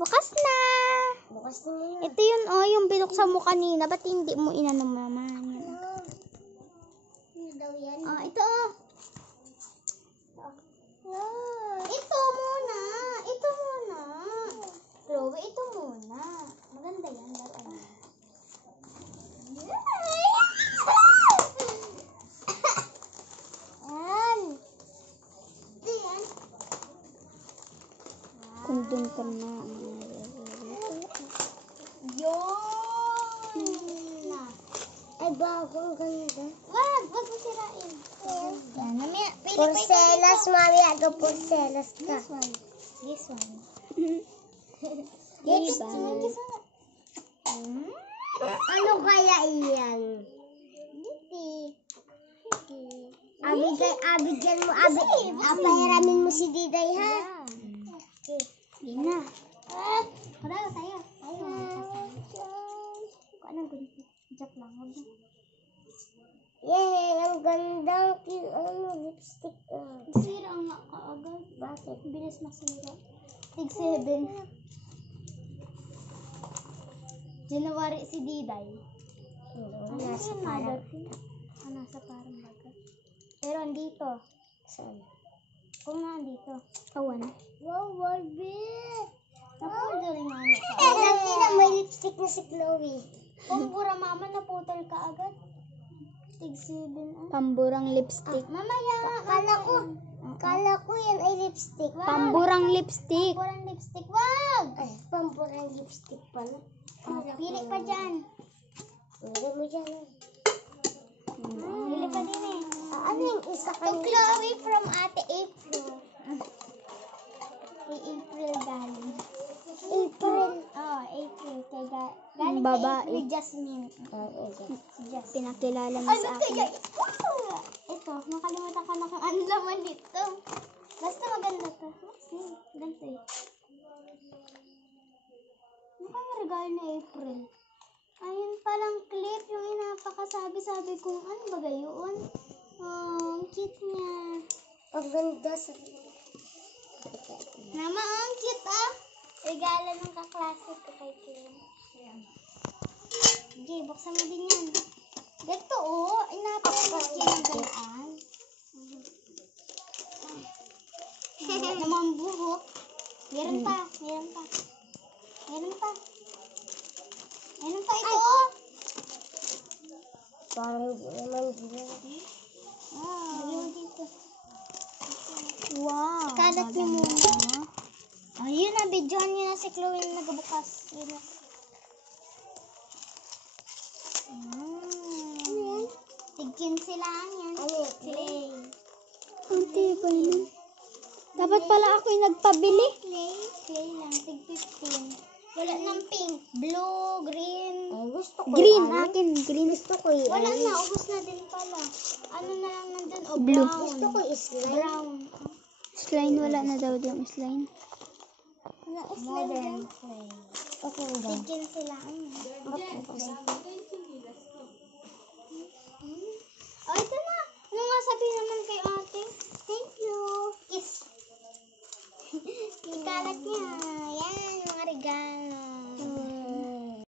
Bukas na. Bukas na muna. Ito yun, oh, yung binuksan mo kanina. Ba't hindi mo inano naman? Ano daw yan? Oh, ito, oh. Ito muna. Ito muna. Chloe, ito muna. Maganda yan. Laruan yan. Yan. Ito yan. Kung dun ka na. Yun. Ay, bagong ganda. Wag mo sirain. Yan. Mamaya, pili pa ito Porcelas, dito. mami. Aga porcelas ka. This one. This one. Diba? Ano kaya iyan? Abigyan mo, pairamin mo si Diday, ha? Hindi na. Kaya tayo. Tayo. Anong ganito? Joke lang. Huwag na. Yay, ang gandang lipstick. Sira nga kaagad. Bakit? Bilis masira. Tig 7. January si Diday. Nasa Ano parang. nasa parang bagat. Pero andito. Saan? Kung nandito. Awan. Wow, Barbie! Naputol rin mama ka. Lagi na may lipstick na si Chloe. Pambura mama, naputol ka agad. Tig 7. Pamburang lipstick. Mamaya. Kala ko yan ay lipstick. Pamburang lipstick. Pamburang lipstick. Wag! Ay, pamburang lipstick pala. Pili pa dyan. Pili mo dyan. Pili pa din eh. Ano yung isa To kanina? Chloe from Ate April. Kay April galing. April. Oh, April. Kay galing Babae. kay April Jasmine. Si Jasmine. Pinakilala mo Ay, sa ba't kaya? akin. Ito, nakalimutan ka na kung ano laman dito. Basta maganda to. Ganito eh. Ano kaya regalo ni April? Ayun palang clip, yung inapakasabi-sabi kung ano ba gayon. Oh, ang cute niya. Ang ganda sa... Mama, ang cute ah. Regalo ng kaklase ko kay Kim. Sige, buksan mo din yan. Dito oh, inapakasabi ng galaan. Wala naman buhok. Meron pa, meron pa. Meron pa. Meron pa ito oh. Parang naman gila. Lagyan mo dito. Wow. Kalat niyo muna. Ayun na, videohan niyo na si Chloe na nagbukas. Yun na. Tigkin sila yan. Ano yun? Clay. Kunti ba yun? Dapat pala ako yung nagpabili. Clay lang. Tig 15. Wala nang pink. Blue, green. Ay, gusto ko Green, yung ano. akin. Green. Gusto ko yung Wala ano. na, ubos na din pala. Ano na lang nandun? Oh, Blue. brown. Gusto ko yung slime. Brown. Slime, wala na daw yung slime. Wala, slime Modern din. clay. Okay, ang ganda. Tigkin sila. Ano? Okay.